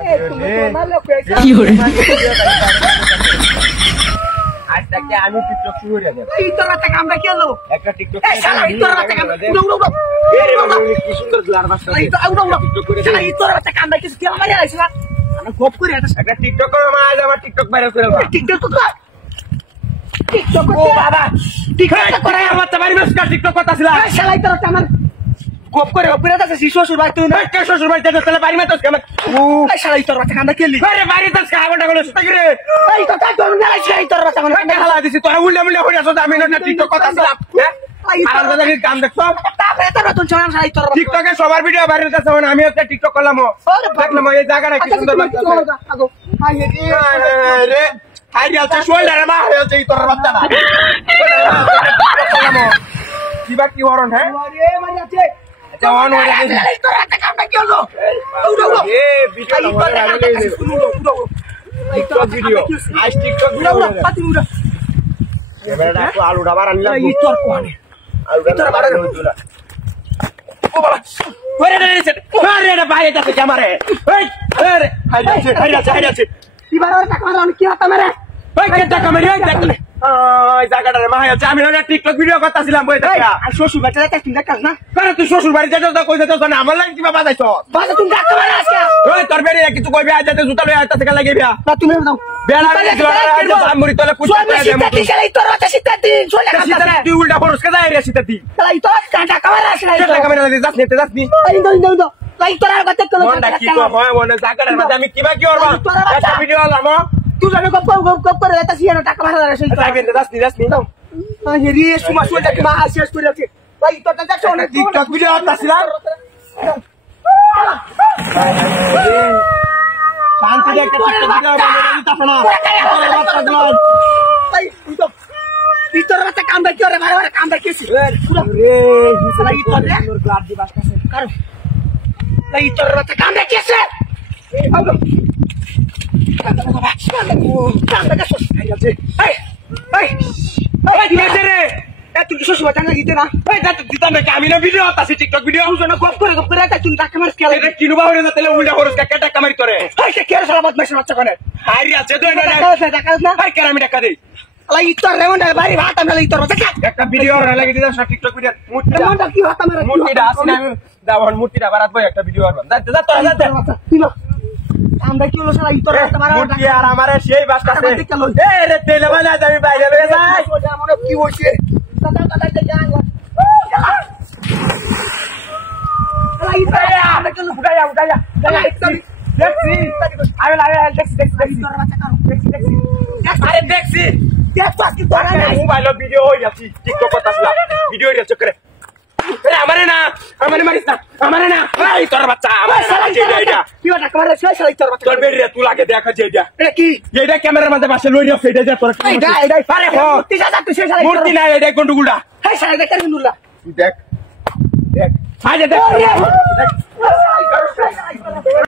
কি করে आज तक के आमी टिकटॉक शुरू हो गया এই তোর রাতে কামটা কি হলো একটা টিকটক এই শালা এই তোর রাতে কামটা উড়ো উড়ো এরে বাবা কি সুন্দর গ্লার বাসা এই তো উড়ো উড়ো টিকটক করে শালা এই তোর রাতে কামটা কি কি আমারে আইছ না আমি গপ করে এটা একটা টিকটক করে মা আজ আমার টিকটক বাইরে করে দাও টিকটক তো টিকটক ও বাবা টিকটক করে আমার তোমার মিসকা টিকটক করতেছিল এই শালা এই তোর রাতে আমার গপ করে আছে শ্বশুর ভাই তুই না কে শ্বশুর বাড়িতে তাহলে বাড়ি মাতস কেমন এই শালা এই তোর রাতে কামটা কি আরে বাড়ি তো খাওয়াটা গুলো সুতা করে এই তো কাজ করুন না এই তোর রাতে আমি হালা দিছি তোরা উল্টা মুল্টা হইয়াছ আমি না টিকটক করতেছিলাম আর দাদা কি কাম দেখছো তারপরে তোর রাতে চল শালা এই তোর রাতে টিকটকে সবার ভিডিও ভাইরাল করতেছে মানে আমি একটা টিকটক করলাম দেখলাম এই জায়গাটা কি সুন্দর লাগছে রে হাই যাচ্ছে শোল্ডারে মা হয়েছে এই তোর বাচ্চাটা কিবা কি হরন হ্যাঁ আরে মারি আছে জওয়ান হয়ে গেছে এই তোর রাতে কামটা কি হলো উড়ো উড়ো এ ভিডিও ভাইরাল হয়ে গেছে টিকটক ভিডিও আজ টিকটক ভিডিও পাতি উড়ো এবারে একটু আলুটা বাড়ান লাগবে এই তোর কোনে আলুটা বাড়ান হইতো না ও বাবা ওরে রে রে বাইরে যাচ্ছে ক্যামেরা এই আরে হাই যাচ্ছে এবার আর টাকা মারলো কি হতা মেরে ওই কে টাকা মেরে ওই দেখ ওই জায়গাটারে মা হচ্ছে আমি না টিকটক ভিডিও করতেছিলাম বই দেখা আর শ্বশুর বাচ্চা একটা চিন্তা কাজ না আরে তুই শ্বশুর বাড়ি যাচ্ছ তো কই যাচ্ছ না আমার লাগি কিবা বাজাইছ বাজা তুমি টাকা মারে আজকে ওই তোর বেরে কিছু কইবি আজ যাতে জুতা লই আইতা থেকে লাগি বিয়া না তুমি দাও বেলা আজ আমরি তোলে পুষতে দে শালা এই তোর রাতে সিতাতি চলে গেছে তুই উল্টা ফরস কে যায় রে সিতাতি শালা এই তোর টাকা মারে আজকে টাকা মেরে যাস নি এই দাও লাই তোর আর কথা কল মনটা কি তো হয় মনে জায়গাটার মধ্যে আমি কিবা কি করব একটা ভিডিও আলাম তুই জানো গপ করে এটা সিয়ানো টাকা মারে আরে সেই যাবি যাস নি দাও হেরি সুমা সুলটা কি মা শেষ করে আছে ভাই তোর দেখছ অনেক টিকটক ভিডিও করতেছিলাম শান্তি একটা টিকটক ভিডিও বানাই দিতাছ না ভাই তুই তোর রাতে কামটা কি করে ভাড়া কামটা কিছি রে শালা এই তোর সুন্দর গ্লাস দি বাস কাছে কারো এই তোর রাতে কামটা কিছে আমি না ভিডিও আছে টিকটক ভিডিও গপ করে তুমি টাকা মার খেলা কিনু বাহরে না তাহলে উল্টা খরচ কাকে টাকা মারি তোরে কে সারা বদমাশ বাচ্চা কোনে হারি আছে তো না টাকা না ভাই কেন আমি টাকা দেই আলাই ইতর রেমন বাড়ি ভাত আমি ইতর বাচ্চা একটা ভিডিও লাগি দিছ টিকটক ভিডিও রেমনটা কি হাত আমার মুটিটা আসনা দাওন মুটিটা বারাত ভাই একটা ভিডিও করব যা তোরা যা আমরা কি হলো সারা ইতর তোমার মুটি আর আমারে সেই বাস কাছে এ রে তেলে বাজা আমি বাইরে লয়ে যাই মনে কি হইছে দাদা দাদা যাই আলাই ইতর আমরা কি উঠায়া দেখছি আরে দেখছি আরে দেখছি দেখ পাস কি করা নাই মোবাইল ভিডিও হই যাচ্ছি টিকটক করতেছিলাম ভিডিও এর চক্করে আরে আমারে মারিস না আমারে না এই তোর বাচ্চা আমার সালা এটা কি টাকা মারে শেষ হই তোর বাচ্চা তোর বেরিয়ে তুই লাগে দেখা যে এটা কি এটা ক্যামেরার মধ্যে পাশে লই রাখছ এটা যা তোর এটা আরে হ তুই যা তুই শেষ হই মূর্তি না এটা গন্ডুগুড়া এই সালা দেখ কেন দেখ দেখ দেখ